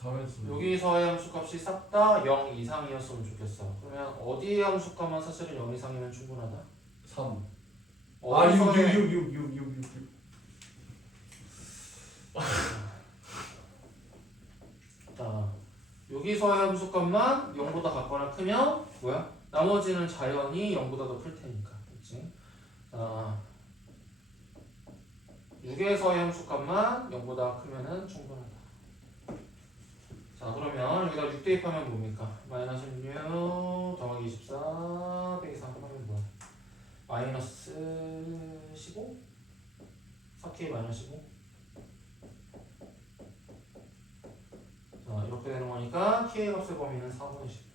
3에서 여기서의 함수값이 싹 다 0 이상이었으면 좋겠어. 그러면 어디의 함수값만 사실은 0 이상이면 충분하다? 3. 아, 6, 어디서의 6, 6, 6, 6, 6, 6. 자, 여기서의 함수값만 0보다 같거나 크면 뭐야? 나머지는 자연히 0보다 더 클 테니까. 그렇지? 자, 6에서의 함수값만 0보다 크면은 충분하다. 자, 그러면 여기다 6 대입하면 뭡니까? 마이너스 16 더하기 24 빼기 3 하면 뭐야? 마이너스 15? 4k 마이너스 15? 자, 이렇게 되는 거니까 k의 값의 범위는 4분의 10.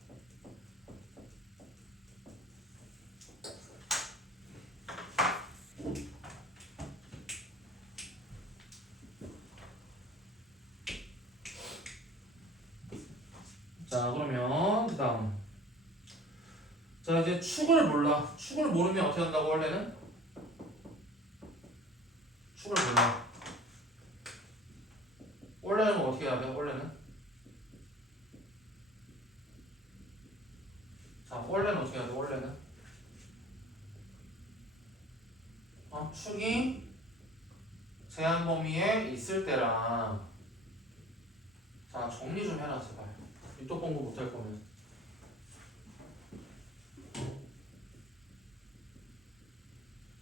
자, 그러면 그 다음 자, 이제 축을 몰라. 축을 모르면 어떻게 한다고 원래는? 축을 몰라. 원래는 어떻게 해야 돼? 원래는? 자, 원래는 어떻게 해야 돼? 원래는? 축이 제한 범위에 있을 때랑 자, 정리 좀 해라 제발. 유도 공부 못할 거면.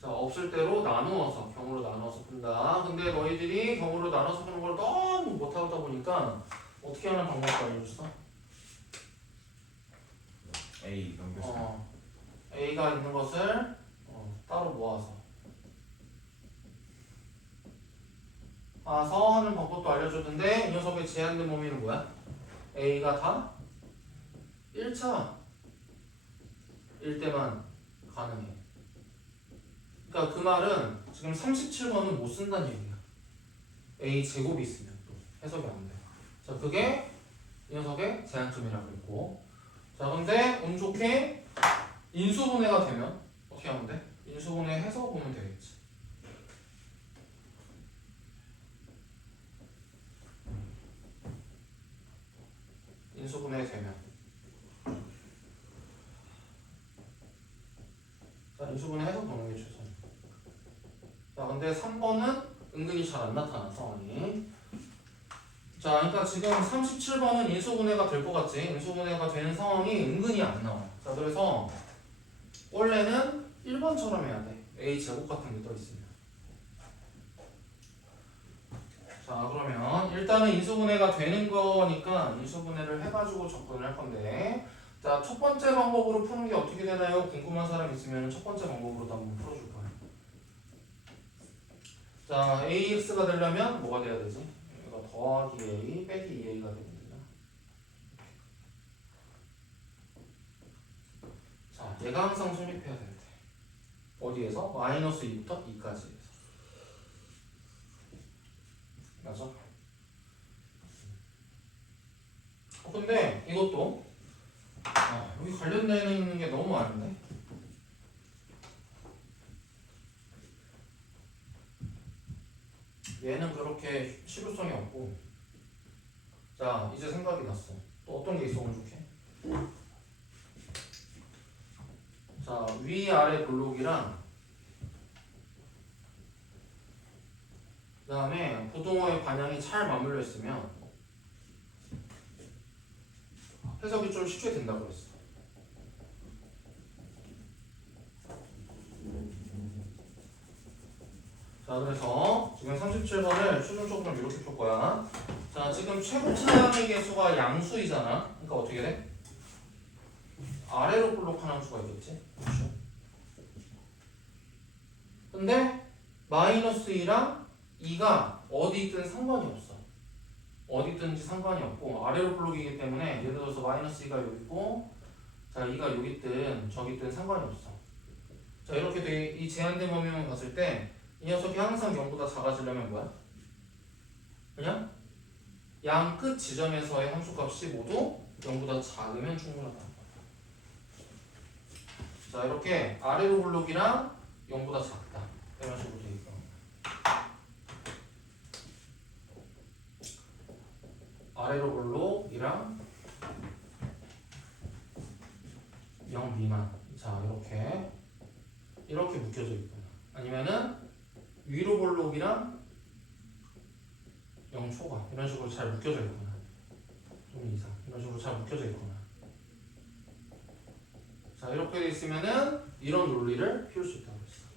자, 없을 때로 나누어서 경우로 나눠서 푼다. 근데 너희들이 경우로 나눠서 푸는 걸 너무 못하다 보니까 어떻게 하는 방법을 알려줬어? A 넘겼어. A가 있는 것을 따로 모아서 하는 방법도 알려줬는데 이 녀석의 제한된 범위는 뭐야? A가 다 1차 일 때만 가능해. 그러니까 그 말은 지금 37번은 못 쓴다는 얘기야. a 제곱이 있으면 또 해석이 안 돼. 자, 그게 이 녀석의 제한점이라고 했고, 자, 근데 운 좋게 인수분해가 되면 어떻게 하면 돼? 인수분해 해서 보면 되겠지. 인수분해 되면. 자, 인수분해 해서 보는 게 최선이야. 자, 근데 3번은 은근히 잘 안 나타나, 상황이. 자, 그러니까 지금 37번은 인수분해가 될 것 같지? 인수분해가 되는 상황이 은근히 안 나와. 자, 그래서 원래는 1번처럼 해야 돼. a 제곱 같은 게 떠 있으면. 자, 그러면 일단은 인수분해가 되는 거니까 인수분해를 해가지고 접근을 할 건데, 자, 첫 번째 방법으로 푸는 게 어떻게 되나요? 궁금한 사람 있으면 첫 번째 방법으로도 한번 풀어줄 거예요. 자, AX가 되려면 뭐가 돼야 되지? 이거 더하기 A 빼기 2A가 되거든요. 자, 얘가 항상 성립해야 될 때. 어디에서? 마이너스 2부터 2까지. 맞아? 근데 이것도 여기 관련되는 게 너무 많은데? 얘는 그렇게 실효성이 없고, 자, 이제 생각이 났어. 또 어떤 게 있어, 운 좋게? 자, 위아래 블록이랑 그 다음에 부동호의 반향이 잘 맞물려 있으면 해석이 좀 쉽게 된다고 했어. 자, 그래서 지금 37번을 최종적으로 이렇게 풀 거야. 자, 지금 최고 차량의 개수가 양수이잖아. 그러니까 어떻게 돼? 아래로 블록하는 수가 있겠지? 그렇죠? 근데 마이너스 2랑 2가 어디 있든 상관이 없어. 어디 있든지 상관이 없고 아래로 블록이기 때문에 예를 들어서 마이너스 2가 여기 있고, 자, 2가 여기 있든 저기 있든 상관이 없어. 자, 이렇게 이 제한된 범위만 봤을 때 이 녀석이 항상 0보다 작아지려면 뭐야? 그냥 양 끝 지점에서의 함수값이 모두 0보다 작으면 충분하다. 자, 이렇게 아래로 블록이랑 0보다 작다. 이런 식으로 돼 있고, 아래로 블록이랑 0 미만. 자, 이렇게 묶여져 있거나, 아니면은 위로 블록이랑 0 초과 이런 식으로 잘 묶여져 있거나, 좀 이상 이런 식으로 잘 묶여져 있거나. 자, 이렇게 돼 있으면은 이런 논리를 피울 수 있다고 했어.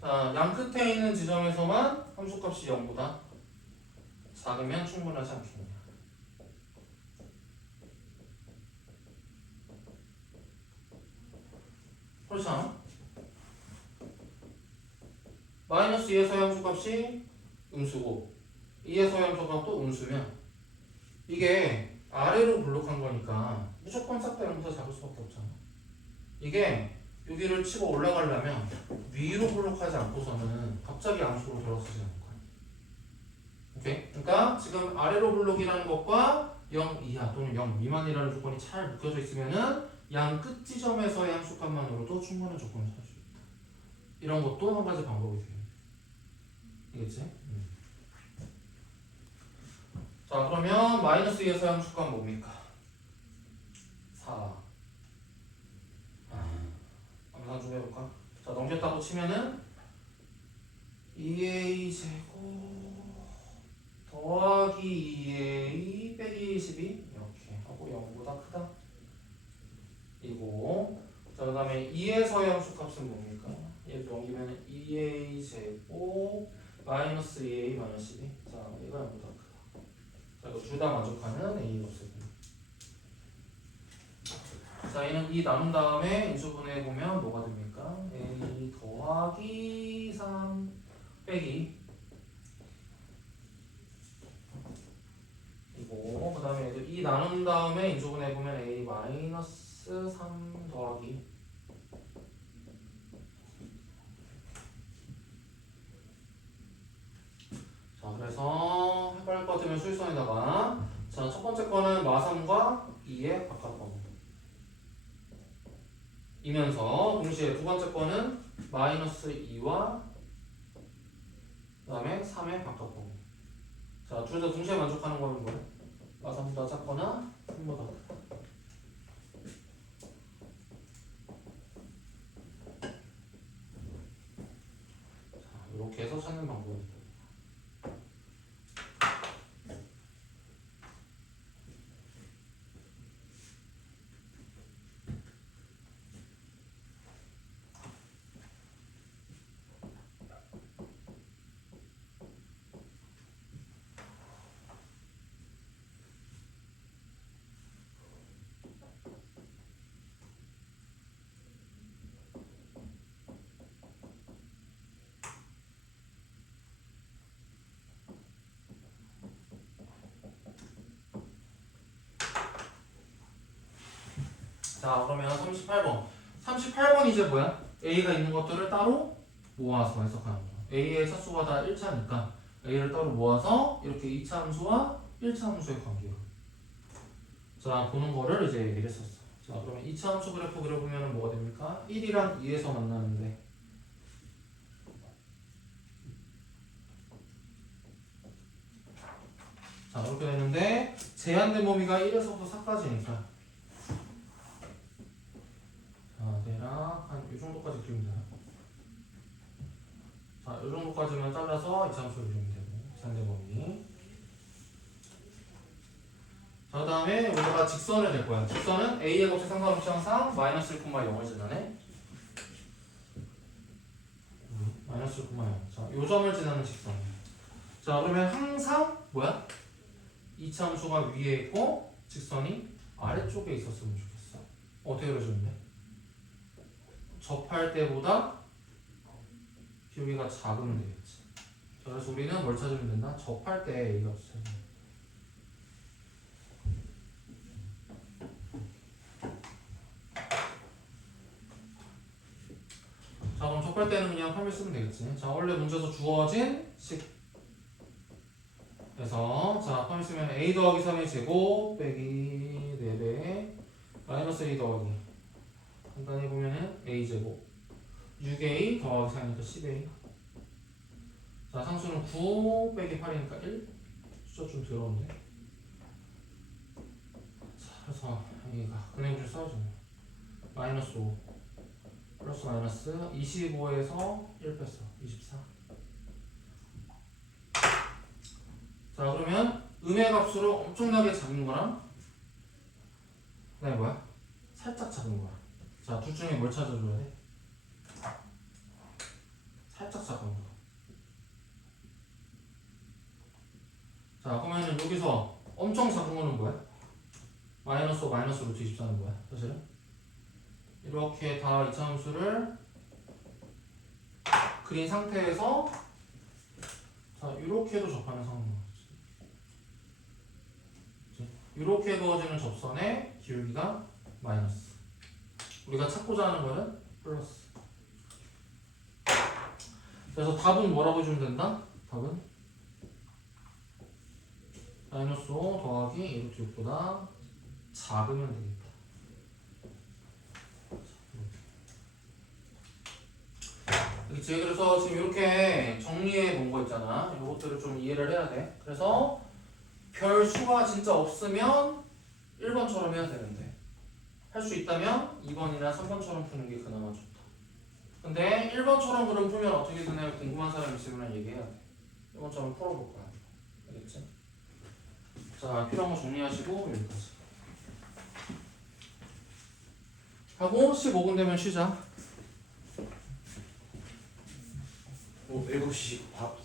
자, 양 끝에 있는 지점에서만 함수값이 0보다 작으면 충분하지 않겠냐. 그렇잖아. 마이너스 2에서의 함수값이 음수고 2에서의 함수가 또 음수면 이게 아래로 블록한 거니까 무조건 싹 다 0보다 작을 수밖에 없잖아. 이게 여기를 치고 올라가려면 위로 블록하지 않고서는 갑자기 암수로 돌아서지 않을 거야. 오케이? 그러니까 지금 아래로 블록이라는 것과 0 이하 또는 0 미만이라는 조건이 잘 묶여져 있으면은 양 끝 지점에서의 함수값만으로도 충분한 조건을 찾을 수 있다. 이런 것도 한 가지 방법이 돼요. 이겠지? 자, 그러면 마이너스 2에서의 함수값 뭡니까? 4. 암산 좀 해볼까? 자, 넘겼다고 치면은 2a 제곱 더하기 2a 빼기 12 이렇게 하고 0보다 크다 이고, 자, 그 다음에 2에서의 함수값은 뭡니까? 얘 넘기면 2a 제곱 마이너스 2a 마이너스 12. 자, 얘가 0보다 크다. 자, 이거 둘 다 만족하는 a 값을. 자, 얘는 2 나눈 다음에 인수분해 보면 뭐가 됩니까? a 더하기 3 빼기 이고, 그 다음에 2 나눈 다음에 인수분해 보면 a 마이너스 3 더하기 자 그래서 헷갈릴 것 같으면 수일선에다가 자 첫 번째 거는 마3과 2의 바깥번 이면서 동시에 두 번째 거는 마이너스 2와 그 다음에 3의 바깥번 자 둘 다 동시에 만족하는 거는 뭐야? 마3보다 작거나 3보다 크다 자 이렇게 해서 찾는 방법입니다. 자 그러면 38번 38번 이제 뭐야? A가 있는 것들을 따로 모아서 해석하는 거야. A의 차수가 다 1차니까 A를 따로 모아서 이렇게 2차 함수와 1차 함수의 관계로 자 보는 거를 이제 얘기를 했었어. 자 그러면 2차 함수 그래프 그려보면 뭐가 됩니까? 1이랑 2에서 만나는데 자 이렇게 되는데 제한된 범위가 1에서부터 4까지니까 자 대략 한 이 정도까지 그리면 돼요. 자 이 정도까지만 잘라서 2차 함수를 그리면 되고 제한된 범위 자 그 다음에 여기다가 직선을 댈 거야. 직선은 A의 곱셈 상관없이 항상 마이너스 1, 0을 지나네. 마이너스 1, 0. 자, 요 점을 지나는 직선. 자, 그러면 항상 뭐야? 2차 함수가 위에 있고 직선이 아래쪽에 있었으면 좋겠어. 어떻게 그려주면 돼? 접할 때보다 여기가 작으면 되겠지. 자, 그래서 우리는 뭘 찾으면 된다? 접할 때 A가 찾으면 돼. 자 그럼 접할 때는 그냥 판별 쓰면 되겠지. 자 원래 문제에서 주어진 식 그래서 자 판별 쓰면 a 더하기 3의 제곱 빼기 4배 마이너스 a 더하기 간단히 보면은 a 제곱 6a 더하기 4니까 10a 자 상수는 9 빼기 8이니까 1 숫자 좀 더러운데 자 그래서 여기가 근해공식 써야죠. 마이너스 5 플러스 마이너스 25에서 1 뺐어. 24. 자 그러면 음의 값으로 엄청나게 작은 거랑 그다음에 뭐야? 살짝 작은 거야. 자 둘 중에 뭘 찾아줘야 돼? 살짝 작은 거. 자 그러면은 여기서 엄청 작은 거는 뭐야? 마이너스 5 마이너스 루트 24는 뭐야? 사실은? 이렇게 다 2차 함수를 그린 상태에서 자 이렇게도 접하는 상황인 거지. 이렇게 그어지는 접선의 기울기가 마이너스. 우리가 찾고자 하는 거는 플러스. 그래서 답은 뭐라고 해주면 된다? 답은 마이너스 5 더하기 2 루트 6보다 작으면 되겠다. 그치? 그래서 지금 이렇게 정리해 본 거 있잖아. 이것들을 좀 이해를 해야 돼. 그래서 별 수가 진짜 없으면 1번처럼 해야 되는데 할 수 있다면 2번이나 3번처럼 푸는 게 그나마 좋다. 근데 1번처럼 그럼 풀면 어떻게 되나요? 궁금한 사람 있으면 얘기해야 돼. 1번처럼 풀어볼 거야. 알겠지? 자, 필요한 거 정리하시고 여기까지 하고 15분 되면 쉬자. 7시 밥